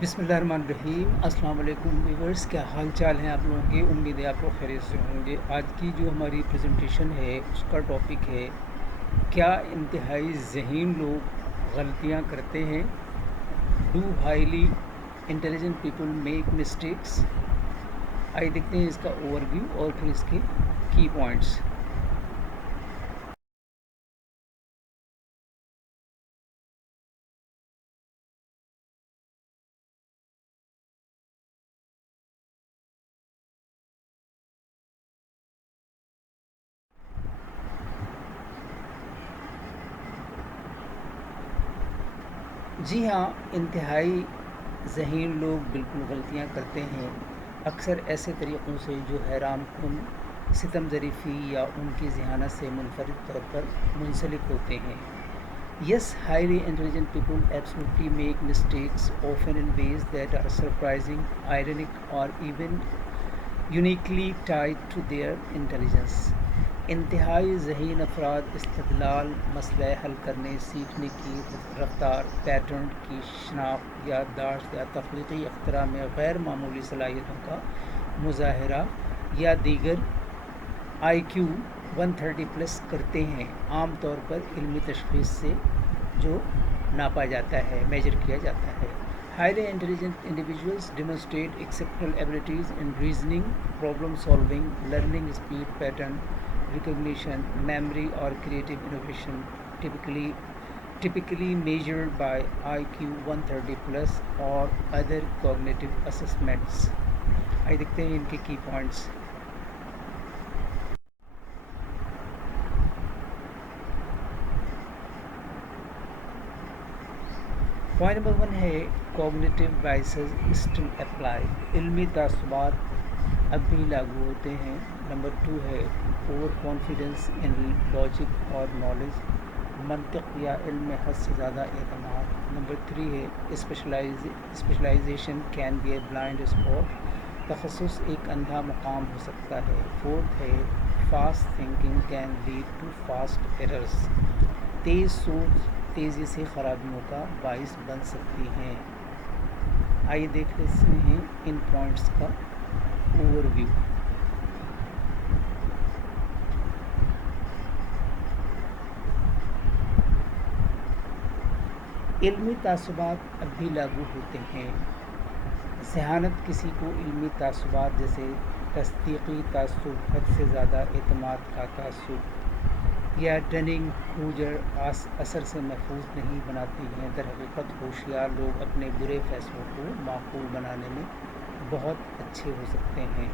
बिस्मिल्लाहिर्रहमानिर्रहीम। अस्सलाम वालेकुम व्यूअर्स, क्या हाल चाल हैं आप लोगों के। उम्मीद है आप लोग खैरियत से होंगे। आज की जो हमारी प्रेजेंटेशन है उसका टॉपिक है क्या इंतहाई ज़हीन लोग गलतियां करते हैं। Do highly intelligent people make mistakes. आइए देखते हैं इसका ओवरव्यू और फिर इसके की पॉइंट्स। जी हाँ, इंतहाई ज़हीन लोग बिल्कुल गलतियाँ करते हैं, अक्सर ऐसे तरीक़ों से जो हैरान कुन, सितम ज़रीफ़ी या उनकी ज़हानत से मुनफरिद तौर पर मुंसलिक होते हैं। Yes, highly intelligent people absolutely make mistakes, often in ways that are surprising, ironic, or even uniquely tied to their intelligence. इंतहाई ज़हीन अफराद इस्तदलाल, मसला हल करने, सीखने की रफ्तार, पैटर्न की शनाख्त, याददाश्त या तख्लीकी अख्तरा में गैर मामूली सलाहियतों का मुज़ाहरा या दीगर IQ 130 प्लस करते हैं, आम तौर पर इल्मी तशख़ीस से जो नापा जाता है, मेजर किया जाता है। Highly intelligent individuals demonstrate exceptional abilities in reasoning, problem solving, learning speed, pattern recognition, memory, or creative innovation, typically measured by IQ 130 plus or other cognitive assessments. आइए देखते हैं इनके की पॉइंट्स। पॉइंट नंबर 1 है cognitive biases still apply. इल्मी तासुबात अब भी लागू होते हैं। नंबर 2 है ओवर कॉन्फिडेंस इन लॉजिक और नॉलेज, मंतिक या इल्म में हद से ज़्यादा एतमाद। नंबर 3 है specialisation can be a blind spot, तखस्सुस एक अंधा मकाम हो सकता है। 4th है fast thinking can lead to fast errors, तेज़ सोच तेज़ी से ख़राबियों का बाइस बन सकती हैं। आइए देख लेते हैं इन पॉइंट्स का ओवरव्यू। इल्मी तासुबात अब भी लागू होते हैं। ज़हानत किसी को इल्मी तासुबात जैसे तस्दीकी तासुब, हद से ज़्यादा एतमाद का तासुब या डनिंग क्रूजर असर से महफूज नहीं बनाती हैं। दरहकीकत होशियार लोग अपने बुरे फ़ैसलों को माकूल बनाने में बहुत अच्छे हो सकते हैं।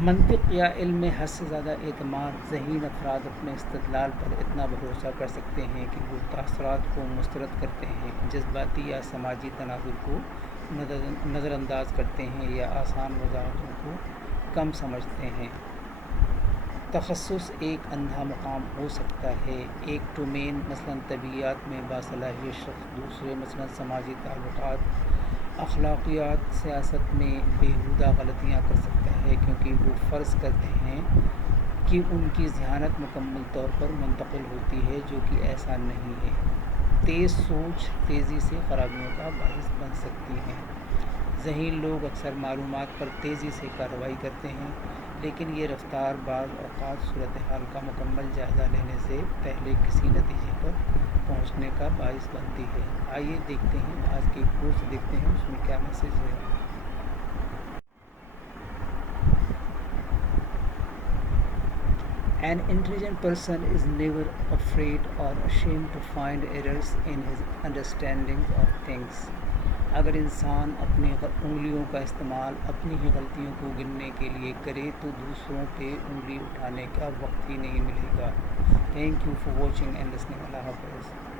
मंतिक या इल्म में हद से ज़्यादा एतमाद, ज़हीन अफराद अपने इस्तदलाल पर इतना भरोसा कर सकते हैं कि वो तासरात को मुस्तरद करते हैं, जज्बाती या समाजी तनाज़ुर को नज़रअंदाज करते हैं या आसान वजाहतों को कम समझते हैं। तखस्सुस एक अंधा मकाम हो सकता है। एक डोमेन मसलन तबीयत में बासलाहियत शख्स दूसरे मसलन समाजी ताल्लुकात, अखलाकियात, सियासत में बेहुदा गलतियाँ कर सकता है क्योंकि वो फ़र्ज़ करते हैं कि उनकी ज़हानत मुकम्मल तौर पर मुंतकिल होती है, जो कि ऐसा नहीं है। तेज़ सोच तेज़ी से ख़राबियों का बाइस बन सकती हैं। ज़हीन लोग अक्सर मालूमात पर तेज़ी से कार्रवाई करते हैं, लेकिन ये रफ्तार बाज़ औक़ात सूरत हाल का मुकम्मल जायज़ा लेने से पहले किसी नतीजे पर पहुँचने का बाइस बनती है। आइए देखते हैं आज के कोर्स, देखते हैं उसमें क्या मैसेज है। An intelligent person is never afraid or ashamed to find errors in his understanding of things. अगर इंसान अपनी उंगलियों का इस्तेमाल अपनी ही गलतियों को गिनने के लिए करे तो दूसरों पे उंगली उठाने का वक्त ही नहीं मिलेगा। Thank you for watching and listening. Allah हाफ़िज़।